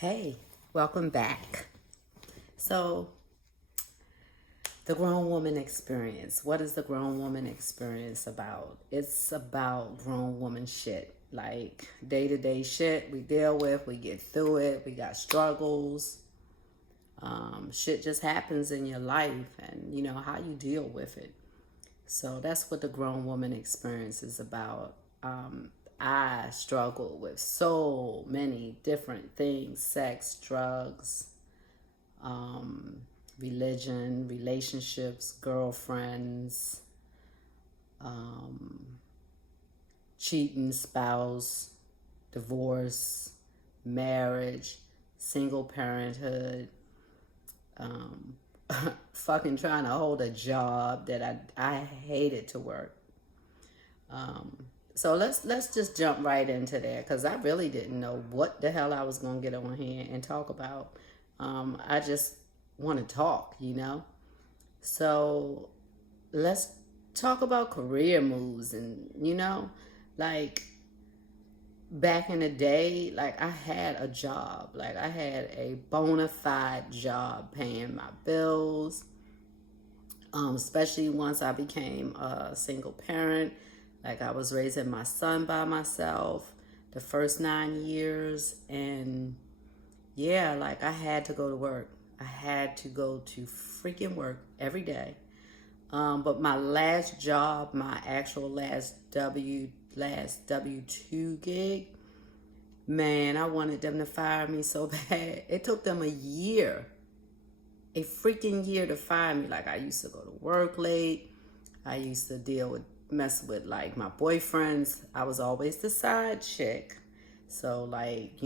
Hey, welcome back. So, the grown woman experience. What is the grown woman experience about? It's about grown woman shit. Like day to day shit we deal with, we get through it, we got struggles. Shit just happens in your life and you know how you deal with it. So, that's what the grown woman experience is about. I struggle with so many different things: sex, drugs, religion, relationships, girlfriends, cheating spouse, divorce, marriage, single parenthood, fucking trying to hold a job that I hated to work. So let's just jump right into there because I really didn't know what the hell I was gonna get on here and talk about. I just want to talk, you know. So let's talk about career moves and like back in the day, like I had a job, like I had a bona fide job paying my bills. Especially once I became a single parent. Like I was raising my son by myself the first 9 years. And yeah, like I had to go to work. I had to go to freaking work every day. But my last job, my actual last W-2 gig, man, I wanted them to fire me so bad. It took them a freaking year to fire me. Like I used to go to work late. I used to mess with like my boyfriends. I was always the side chick. So like,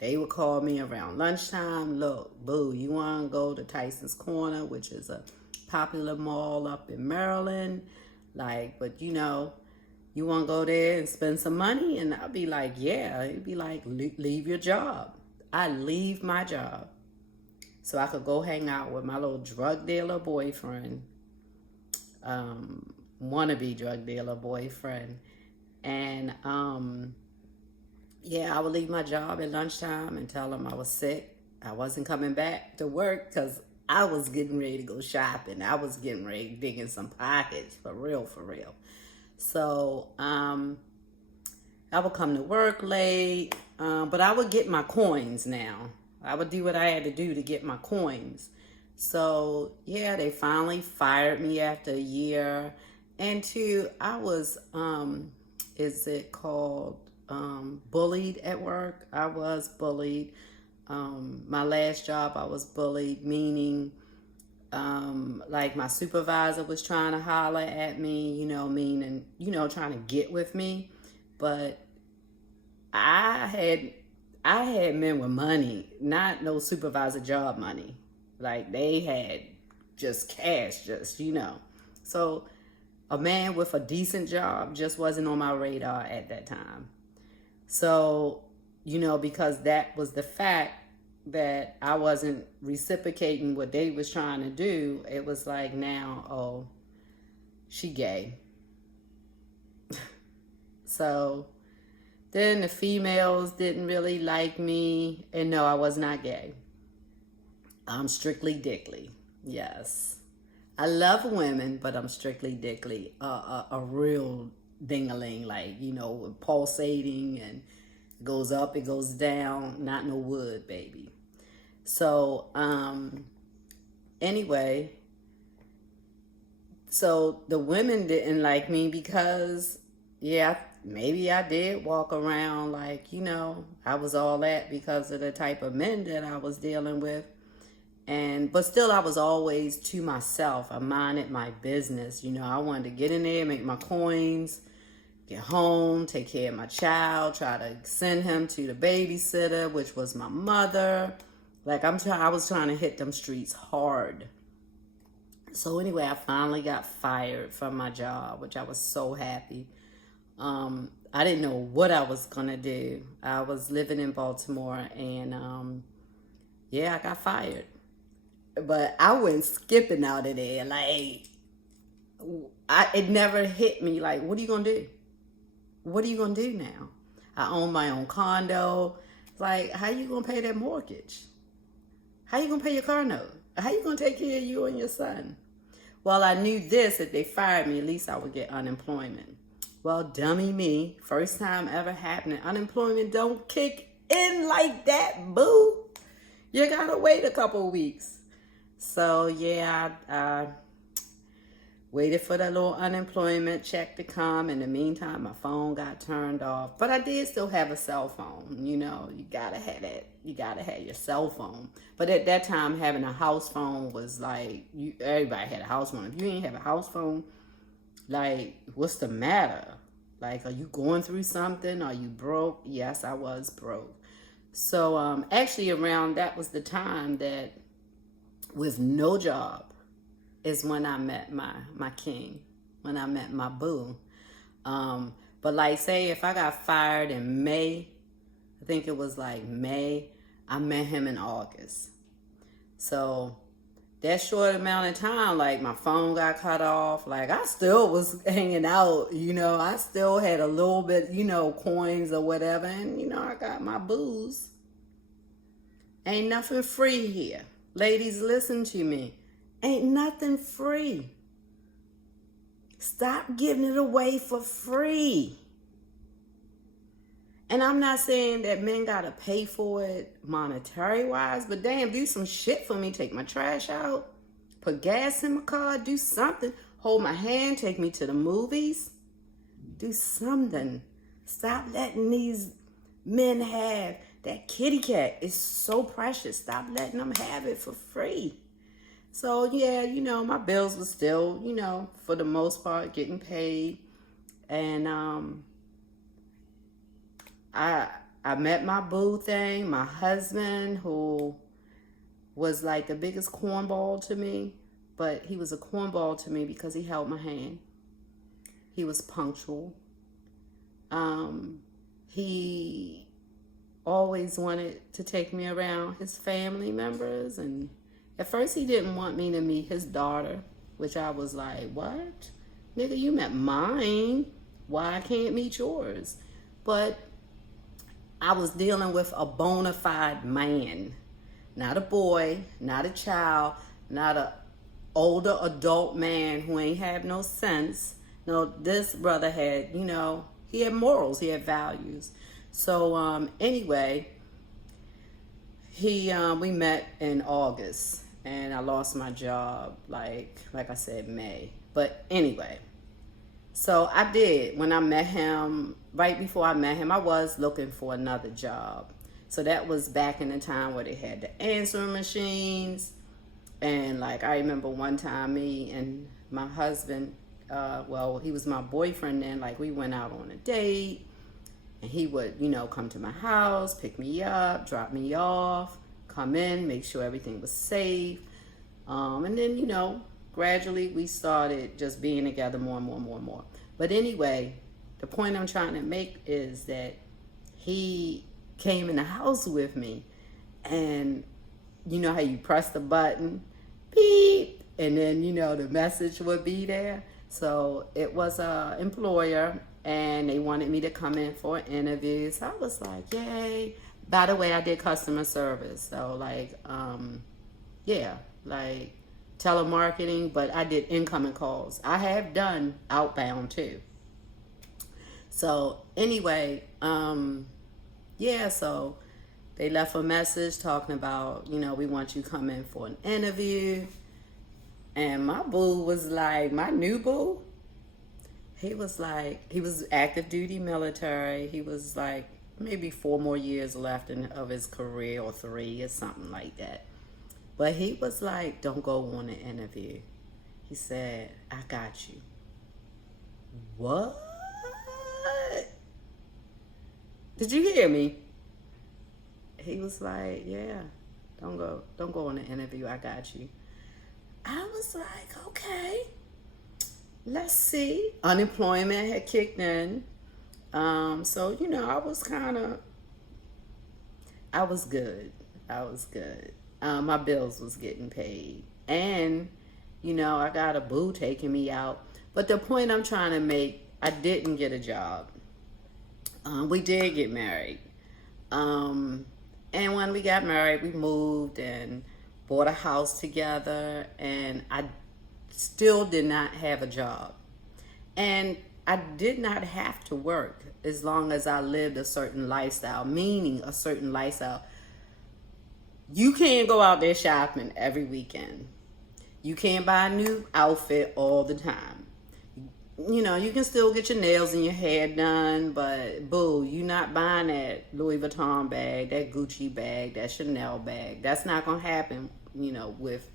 they would call me around lunchtime. Look, boo, you want to go to Tyson's Corner, which is a popular mall up in Maryland. Like, but you want to go there and spend some money? And I'd be like, yeah. It'd be like, leave your job. I leave my job so I could go hang out with my little drug dealer boyfriend, wannabe drug dealer boyfriend. And yeah, I would leave my job at lunchtime and tell him I was sick. I wasn't coming back to work because I was getting ready to go shopping. I was getting ready to dig in some pockets, for real, for real. So I would come to work late, but I would get my coins now. I would do what I had to do to get my coins. So yeah, they finally fired me after a year. And two, I was, is it called bullied at work? I was bullied. My last job, I was bullied, meaning like my supervisor was trying to holler at me, meaning, trying to get with me. But I had men with money, not no supervisor job money. Like they had just cash, So a man with a decent job just wasn't on my radar at that time. So, because that was the fact that I wasn't reciprocating what they was trying to do, it was like now, oh, she gay. So then the females didn't really like me. And no, I was not gay. I'm strictly dickly. Yes. I love women, but I'm strictly dickly. A real ding-a-ling, like, pulsating and it goes up, it goes down. Not no wood, baby. So, anyway, so the women didn't like me because, yeah, maybe I did walk around like, I was all that because of the type of men that I was dealing with. But still I was always to myself. I minded my business. I wanted to get in there, make my coins, get home, take care of my child, try to send him to the babysitter, which was my mother. Like I was trying to hit them streets hard. So anyway, I finally got fired from my job, which I was so happy. I didn't know what I was gonna do. I was living in Baltimore and yeah, I got fired. But I went skipping out of there. Like, it never hit me. Like, what are you going to do? What are you going to do now? I own my own condo. Like, how you gonna pay that mortgage? How you gonna pay your car note? How you gonna take care of you and your son? Well, I knew this, if they fired me, at least I would get unemployment. Well, dummy me, first time ever happening. Unemployment don't kick in like that, boo. You gotta wait a couple weeks. So yeah, I waited for the little unemployment check to come. In the meantime, my phone got turned off. But I did still have a cell phone. You know, you gotta have that. You gotta have your cell phone. But at that time, having a house phone was like, everybody had a house phone. If you ain't have a house phone, like, what's the matter? Like, are you going through something? Are you broke? Yes, I was broke. So actually around that was the time that with no job, is when I met my king, when I met my boo. But like, say if I got fired in May, I think it was like May, I met him in August. So that short amount of time, like my phone got cut off, like I still was hanging out, you know, I still had a little bit, you know, coins or whatever, and you know, I got my booze. Ain't nothing free here. Ladies, listen to me. Ain't nothing free. Stop giving it away for free. And I'm not saying that men gotta pay for it monetary wise, but damn, do some shit for me. Take my trash out, put gas in my car, do something. Hold my hand, take me to the movies. Do something. Stop letting these men have that kitty cat. It's so precious. Stop letting them have it for free. So yeah, you know, my bills were still, you know, for the most part getting paid. And I met my boo thing, my husband, who was like the biggest cornball to me, but he was a cornball to me because he held my hand. He was punctual. He always wanted to take me around his family members, and at first he didn't want me to meet his daughter, which I was like, what? Nigga, you met mine. Why I can't meet yours? But I was dealing with a bona fide man, not a boy, not a child, not a older adult man who ain't have no sense. No, this brother had, you know, he had morals, he had values. So anyway, we met in August, and I lost my job, like I said, May. But anyway, so I did. When I met him, right before I met him, I was looking for another job. So that was back in the time where they had the answering machines. And like, I remember one time me and my husband, well, he was my boyfriend then, like we went out on a date. And he would, you know, come to my house, pick me up, drop me off, come in, make sure everything was safe. And then, you know, gradually we started just being together more and more and more and more. But anyway, the point I'm trying to make is that he came in the house with me, and you know how you press the button, beep, and then, you know, the message would be there. So it was a employer, and they wanted me to come in for an interview. So I was like, yay. By the way, I did customer service. So like, yeah, like telemarketing, but I did incoming calls. I have done outbound too. So anyway, yeah, so they left a message talking about, you know, we want you to come in for an interview. And my boo was like, my new boo, he was active duty military. He was like maybe 4 more years left of his career, or 3 or something like that. But he was like, don't go on the interview. He said, I got you. What? Did you hear me? He was like, yeah, don't go on the interview. I got you. I was like, okay, let's see. Unemployment had kicked in. So, you know, I was good. I was good. My bills was getting paid. And, you know, I got a boo taking me out. But the point I'm trying to make, I didn't get a job. We did get married. Um, and when we got married, we moved and bought a house together, and I still did not have a job. And I did not have to work as long as I lived a certain lifestyle, meaning a certain lifestyle. You can't go out there shopping every weekend. You can't buy a new outfit all the time. You know, you can still get your nails and your hair done, but boo, you're not buying that Louis Vuitton bag, that Gucci bag, that Chanel bag. That's not going to happen, you know, with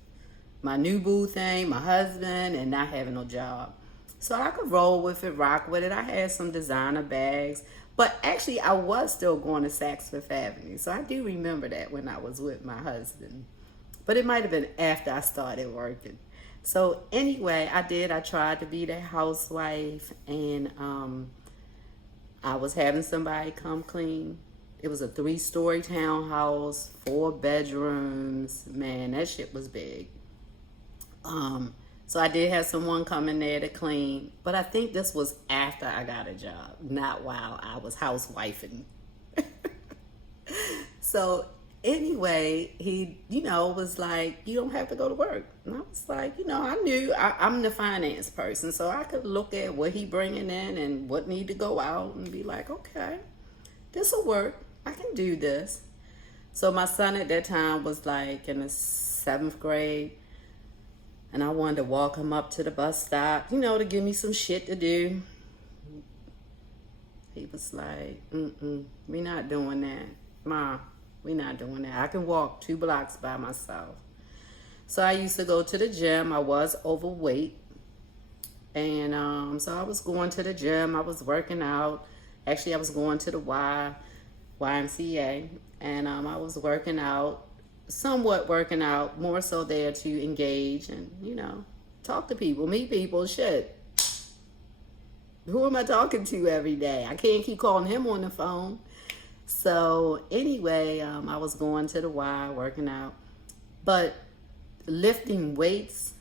my new boo thing, my husband, and not having no job. So I could roll with it, rock with it. I had some designer bags, but actually I was still going to Saks Fifth Avenue. So I do remember that when I was with my husband. But it might have been after I started working. So anyway, I tried to be that housewife, and I was having somebody come clean. It was a 3-story townhouse, 4 bedrooms. Man, that shit was big. So I did have someone come in there to clean, but I think this was after I got a job, not while I was housewifing. So anyway, he, you know, was like, you don't have to go to work. And I was like, you know, I knew I'm the finance person, so I could look at what he bringing in and what need to go out and be like, okay, this will work. I can do this. So my son at that time was like in the 7th grade, and I wanted to walk him up to the bus stop, you know, to give me some shit to do. He was like, we not doing that. Mom, we not doing that. I can walk 2 blocks by myself. So I used to go to the gym. I was overweight. And so I was going to the gym. I was working out. Actually, I was going to the YMCA. And I was working out, somewhat working out, more so there to engage and, you know, talk to people, meet people, shit. Who am I talking to every day? I can't keep calling him on the phone. So anyway, I was going to the Y, working out. But lifting weights,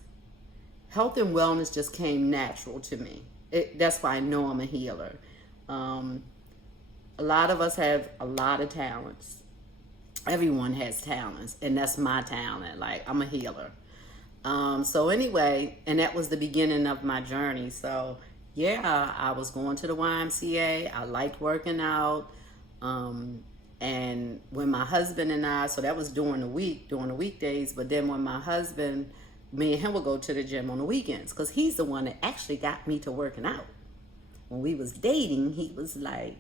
health and wellness just came natural to me. That's why I know I'm a healer. A lot of us have a lot of talents. Everyone has talents, and that's my talent. Like, I'm a healer. So anyway, and that was the beginning of my journey. So yeah, I was going to the YMCA. I liked working out. And when my husband and I, so that was during the week, during the weekdays, but then when my husband, me and him would go to the gym on the weekends, because he's the one that actually got me to working out. When we was dating, he was like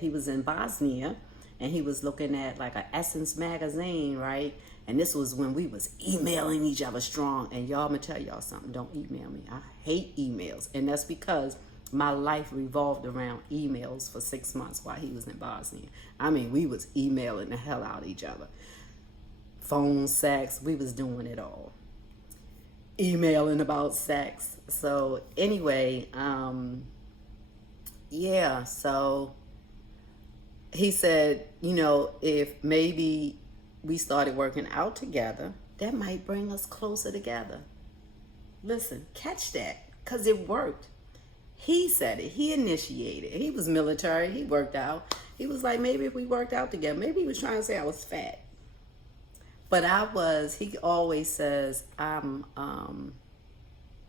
he was in Bosnia, and he was looking at like a Essence magazine, right? And this was when we was emailing each other strong. And y'all, I'm gonna tell y'all something, don't email me. I hate emails. And that's because my life revolved around emails for 6 months while he was in Bosnia. I mean, we was emailing the hell out of each other. Phone sex, we was doing it all. Emailing about sex. So anyway, yeah, so he said, you know, if maybe we started working out together, that might bring us closer together. Listen, catch that, because it worked. He said it. He initiated. He was military. He worked out. He was like, maybe if we worked out together. Maybe he was trying to say I was fat. But he always says, I'm,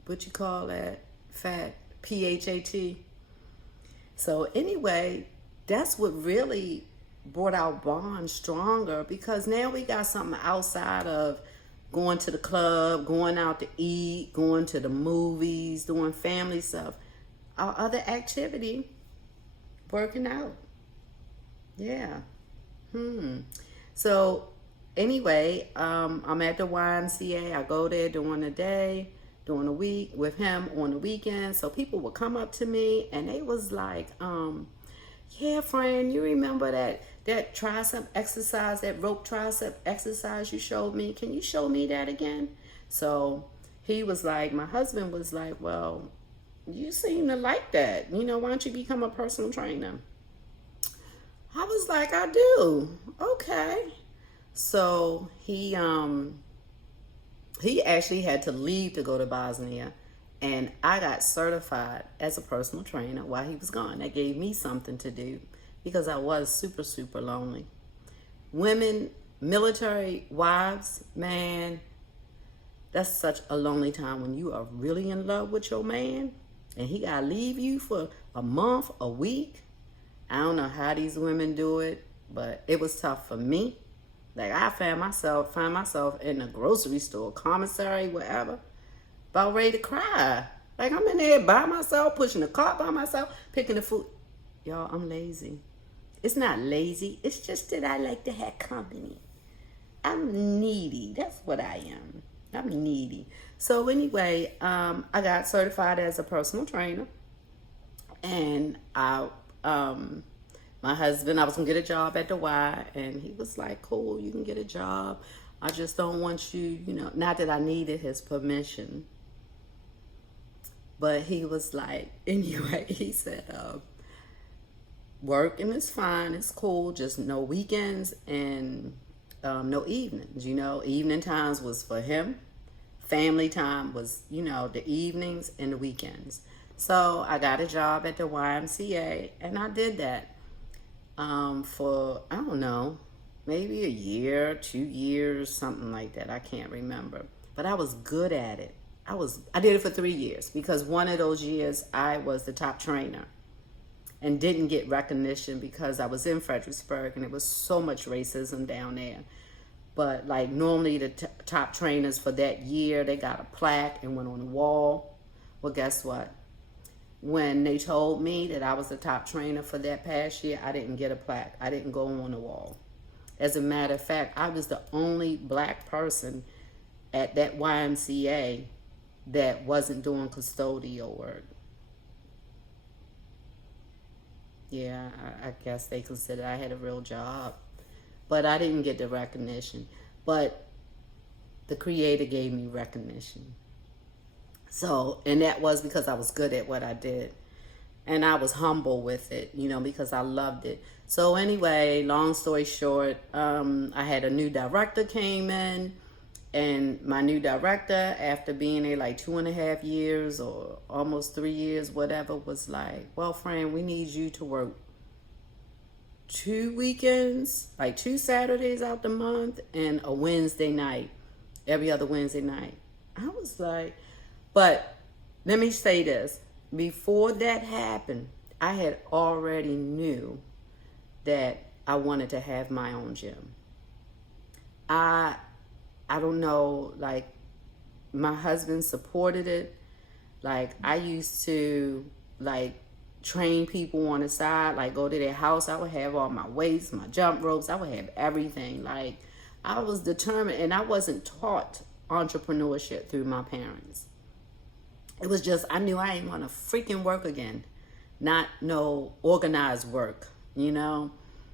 what you call that? Fat, PHAT. So anyway, that's what really brought our bond stronger, because now we got something outside of going to the club, going out to eat, going to the movies, doing family stuff. Our other activity, working out. Yeah. So anyway, I'm at the YMCA. I go there during the day, during the week, with him on the weekend. So people would come up to me and they was like, yeah, friend, you remember that tricep exercise, that rope tricep exercise you showed me? Can you show me that again? So he was like, my husband was like, well, you seem to like that. You know, why don't you become a personal trainer? I was like, I do. Okay. So he actually had to leave to go to Bosnia, and I got certified as a personal trainer while he was gone. That gave me something to do, because I was super, super lonely. Women, military wives, man, that's such a lonely time when you are really in love with your man and he gotta leave you for a month, a week. I don't know how these women do it, but it was tough for me. Like I find myself in the grocery store, commissary, wherever, about ready to cry. Like I'm in there by myself, pushing the cart by myself, picking the food. Y'all, I'm lazy. It's not lazy. It's just that I like to have company. I'm needy. That's what I am. I'm needy. So anyway, I got certified as a personal trainer, and my husband, I was gonna get a job at the Y, and he was like, "Cool, you can get a job. I just don't want you, not that I needed his permission, but he was like, anyway, he said, working is fine, it's cool, just no weekends and no evenings. Evening times was for him. Family time was, the evenings and the weekends. So I got a job at the YMCA, and I did that for, I don't know, maybe a year, 2 years, something like that. I can't remember. But I was good at it. I did it for 3 years, because one of those years I was the top trainer and didn't get recognition because I was in Fredericksburg and there was so much racism down there. But like normally the top trainers for that year, they got a plaque and went on the wall. Well, guess what? When they told me that I was the top trainer for that past year, I didn't get a plaque. I didn't go on the wall. As a matter of fact, I was the only black person at that YMCA that wasn't doing custodial work. Yeah, I guess they considered I had a real job. But I didn't get the recognition. But the Creator gave me recognition. So, and that was because I was good at what I did. And I was humble with it, because I loved it. So anyway, long story short, I had a new director came in. And my new director, after being there like 2.5 years or almost 3 years, whatever, was like, well, Fran, we need you to work 2 weekends, like 2 Saturdays out the month and a Wednesday night, every other Wednesday night. I was like, but let me say this. Before that happened, I had already knew that I wanted to have my own gym. I don't know, like, my husband supported it. Like, I used to, like, train people on the side, like, go to their house. I would have all my weights, my jump ropes. I would have everything. Like, I was determined, and I wasn't taught entrepreneurship through my parents. It was just, I knew I didn't want to freaking work again. Not no organized work, not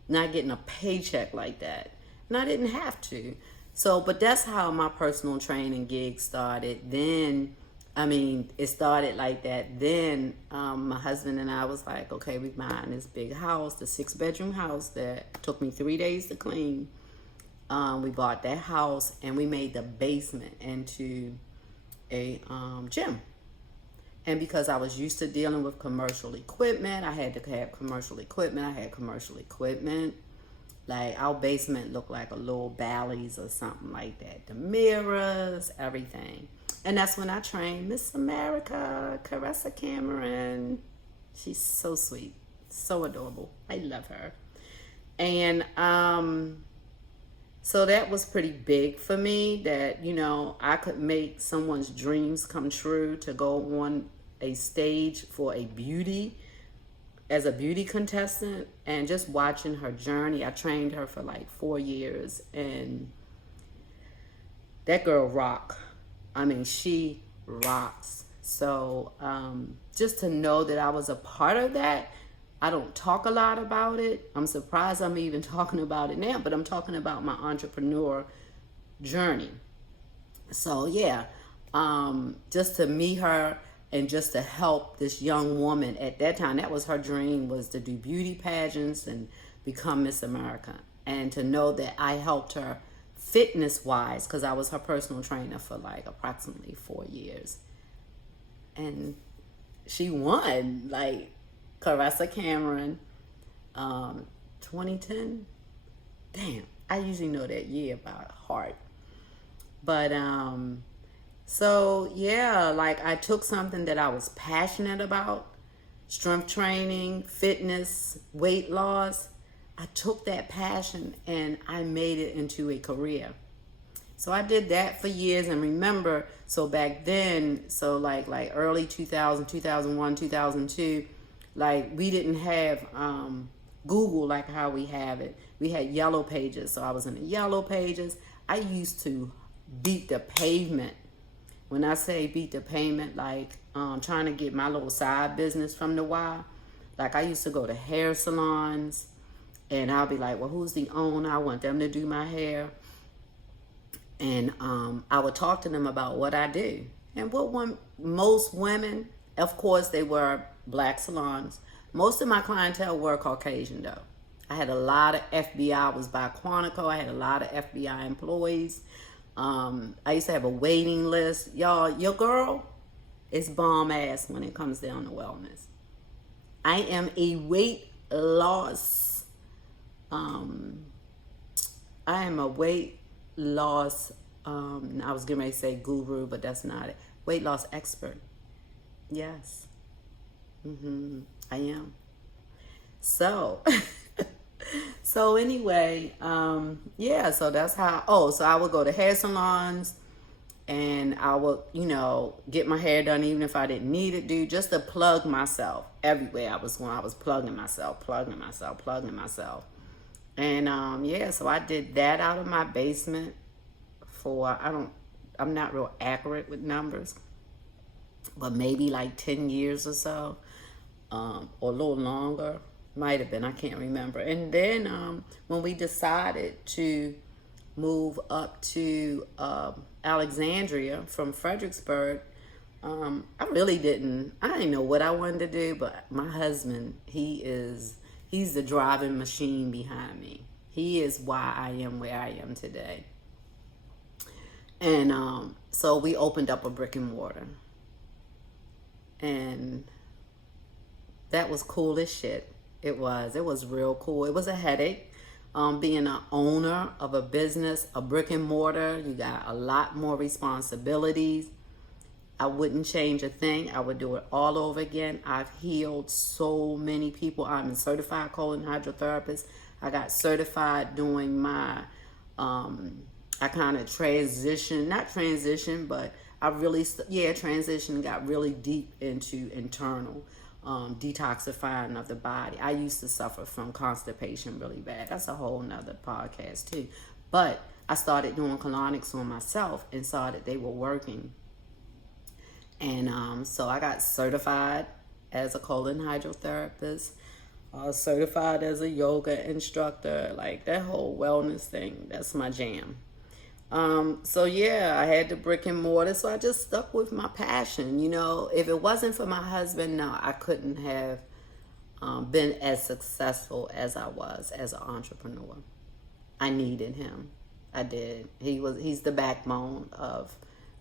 getting a paycheck like that. And I didn't have to. So, but that's how my personal training gig started. Then, it started like that. Then my husband and I was like, okay, we buying this big house, the 6-bedroom house that took me 3 days to clean. We bought that house and we made the basement into a gym. And because I was used to dealing with commercial equipment, I had to have commercial equipment. I had commercial equipment. Like, our basement looked like a little Bally's or something like that. The mirrors, everything. And that's when I trained Miss America, Caressa Cameron. She's so sweet, so adorable. I love her. And so that was pretty big for me, that, I could make someone's dreams come true, to go on a stage for as a beauty contestant, and just watching her journey. I trained her for like 4 years, and that girl rock. She rocks. So just to know that I was a part of that. I don't talk a lot about it. I'm surprised I'm even talking about it now, but I'm talking about my entrepreneur journey. So yeah, just to meet her and just to help this young woman at that time, that was her dream, was to do beauty pageants and become Miss America. And to know that I helped her fitness-wise, because I was her personal trainer for like approximately 4 years. And she won, like Caressa Cameron, 2010. Damn, I usually know that year by heart. But so yeah, like I took something that I was passionate about, strength training, fitness, weight loss. I took that passion and I made it into a career. So I did that for years. And remember, so back then, so like early 2000, 2001, 2002, like we didn't have Google like how we have it. We had yellow pages. So I was in the yellow pages. I used to beat the pavement. When I say beat the pavement, like trying to get my little side business from the Y. Like I used to go to hair salons and I'll be like, well, who's the owner? I want them to do my hair. And I would talk to them about what I do. And most women, of course, they were black salons. Most of my clientele were Caucasian, though. I had a lot of FBI. I was by Quantico. I had a lot of FBI employees. I used to have a waiting list. Y'all, your girl is bomb ass when it comes down to wellness. I am a weight loss. I am a weight loss. I was getting ready to say guru, but that's not it. Weight loss expert. Yes. I am. So, so anyway, yeah, so that's how, so I would go to hair salons and I would, get my hair done even if I didn't need it, dude, just to plug myself everywhere I was going. I was plugging myself. And, yeah, so I did that out of my basement for, I'm not real accurate with numbers, but maybe like 10 years or so, or a little longer. Might have been, I can't remember. And then when we decided to move up to Alexandria from Fredericksburg, I didn't know what I wanted to do, but my husband, he's the driving machine behind me. He is why I am where I am today. And so we opened up a brick and mortar. And that was cool as shit. It was real cool. It was a headache. Being an owner of a business, a brick and mortar, you got a lot more responsibilities. I wouldn't change a thing. I would do it all over again. I've healed so many people. I'm a certified colon hydrotherapist. I got certified doing my, I kind of transition, got really deep into internal detoxifying of the body. I used to suffer from constipation really bad. That's a whole nother podcast too. But I started doing colonics on myself and saw that they were working. And so I got certified as a colon hydrotherapist, certified as a yoga instructor, like that whole wellness thing. That's my jam. So yeah, I had the brick and mortar, so I just stuck with my passion. If it wasn't for my husband, no, I couldn't have been as successful as I was as an entrepreneur. I needed him. I did. He's the backbone of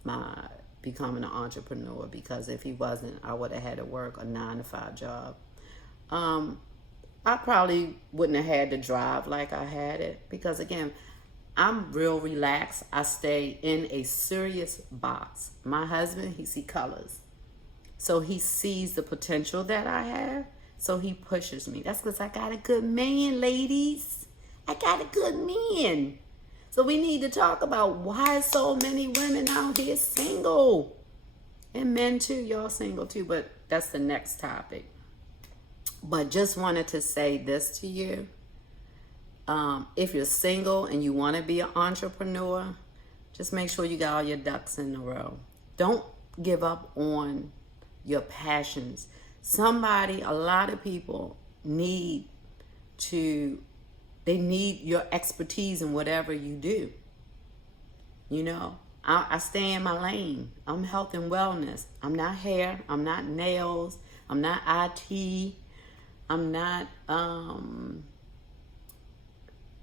my becoming an entrepreneur, because if he wasn't, I would have had to work a 9-to-5 job. I probably wouldn't have had to drive like I had it, because again, I'm real relaxed. I stay in a serious box. My husband, he sees colors. So he sees the potential that I have. So he pushes me. That's because I got a good man, ladies. I got a good man. So we need to talk about why so many women out here single. And men too, y'all single too. But that's the next topic. But just wanted to say this to you. If you're single and you want to be an entrepreneur, just make sure you got all your ducks in a row. Don't give up on your passions. A lot of people need your expertise in whatever you do. I stay in my lane. I'm health and wellness. I'm not hair. I'm not nails. I'm not IT. I'm not,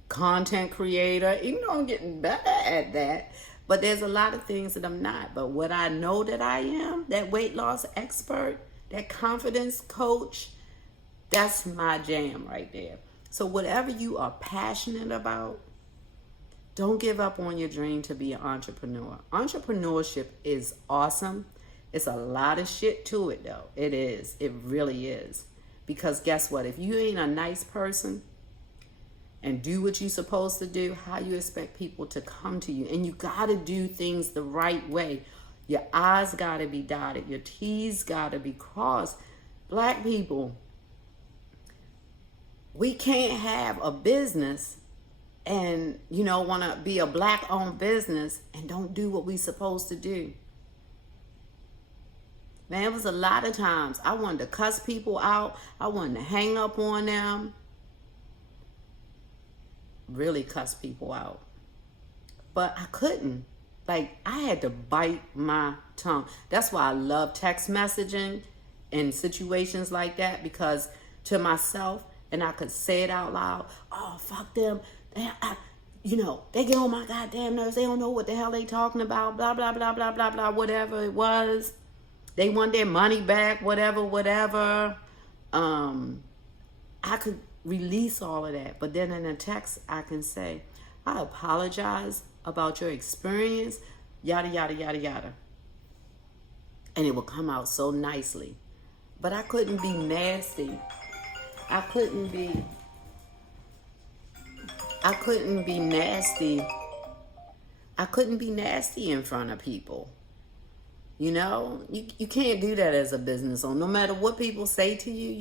content creator, even though I'm getting better at that, but there's a lot of things that I'm not. But what I know that I am, that weight loss expert, that confidence coach, That's my jam right there. So whatever you are passionate about, don't give up on your dream to be an entrepreneur. Entrepreneurship is awesome. It's a lot of shit to it though. It is. It really is. Because guess what? If you ain't a nice person and do what you're supposed to do, how you expect people to come to you? And you got to do things the right way. Your I's got to be dotted. Your T's got to be crossed. Black people, we can't have a business and, want to be a black-owned business and don't do what we supposed to do. Man, it was a lot of times I wanted to cuss people out. I wanted to hang up on them. Really cuss people out. But I couldn't. Like, I had to bite my tongue. That's why I love text messaging in situations like that, because to myself, and I could say it out loud, oh, fuck them. They get on my goddamn nerves. They don't know what the hell they talking about, blah, blah, blah, blah, blah, blah, whatever it was. They want their money back, whatever. I could release all of that. But then in a text, I can say, I apologize about your experience, yada, yada, yada, yada. And it will come out so nicely. But I couldn't be nasty. I couldn't be nasty. I couldn't be nasty in front of people. You can't do that as a business owner. No matter what people say to you,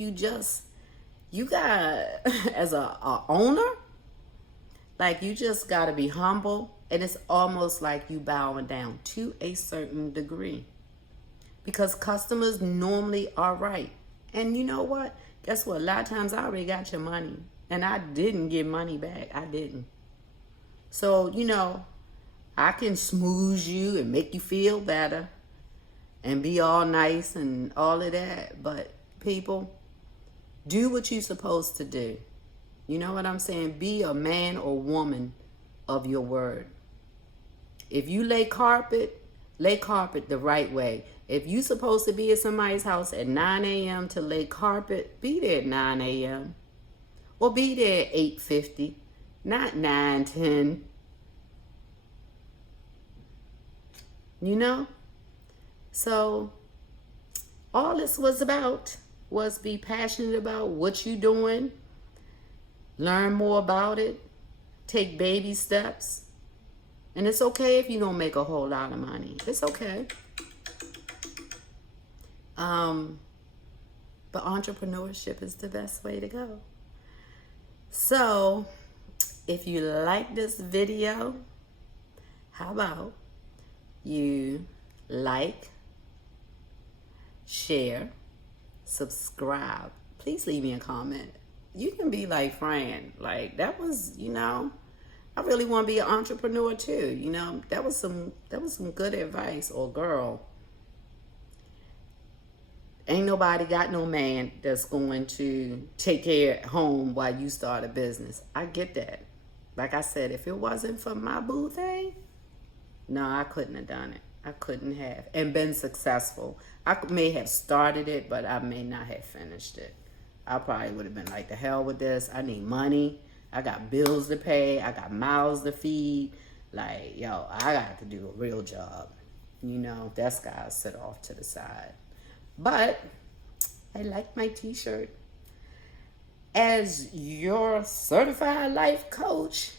you got, as a owner, like, you just got to be humble. And it's almost like you bowing down to a certain degree. Because customers normally are right. And you know what? Guess what? A lot of times I already got your money. And I didn't get money back. I didn't. So, I can smooze you and make you feel better. And be all nice and all of that. But people, do what you're supposed to do. You know what I'm saying? Be a man or woman of your word. If you lay carpet the right way. If you're supposed to be at somebody's house at 9 a.m. to lay carpet, be there at 9 a.m. Or be there at 8:50, not 9:10. So all this was about was be passionate about what you're doing, learn more about it, take baby steps. And it's okay if you don't make a whole lot of money. It's okay. But entrepreneurship is the best way to go. So if you like this video, how about you like, share, subscribe. Please leave me a comment. You can be like Fran. Like, that was, I really want to be an entrepreneur too. That was some good advice. Or girl, ain't nobody got no man that's going to take care at home while you start a business. I get that. Like I said, if it wasn't for my boo thing, no, I couldn't have done it. I couldn't have. And been successful. I may have started it, but I may not have finished it. I probably would have been like, the hell with this. I need money. I got bills to pay. I got mouths to feed. Like, yo, I got to do a real job. That's gotta sit off to the side. But I like my t-shirt. As your certified life coach,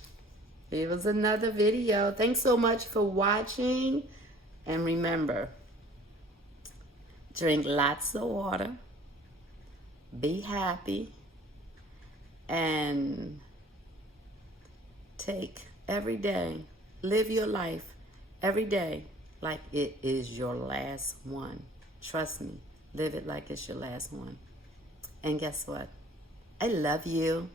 it was another video. Thanks so much for watching. And remember, drink lots of water. Be happy. And take every day, live your life every day like it is your last one. Trust me, live it like it's your last one. And guess what? I love you.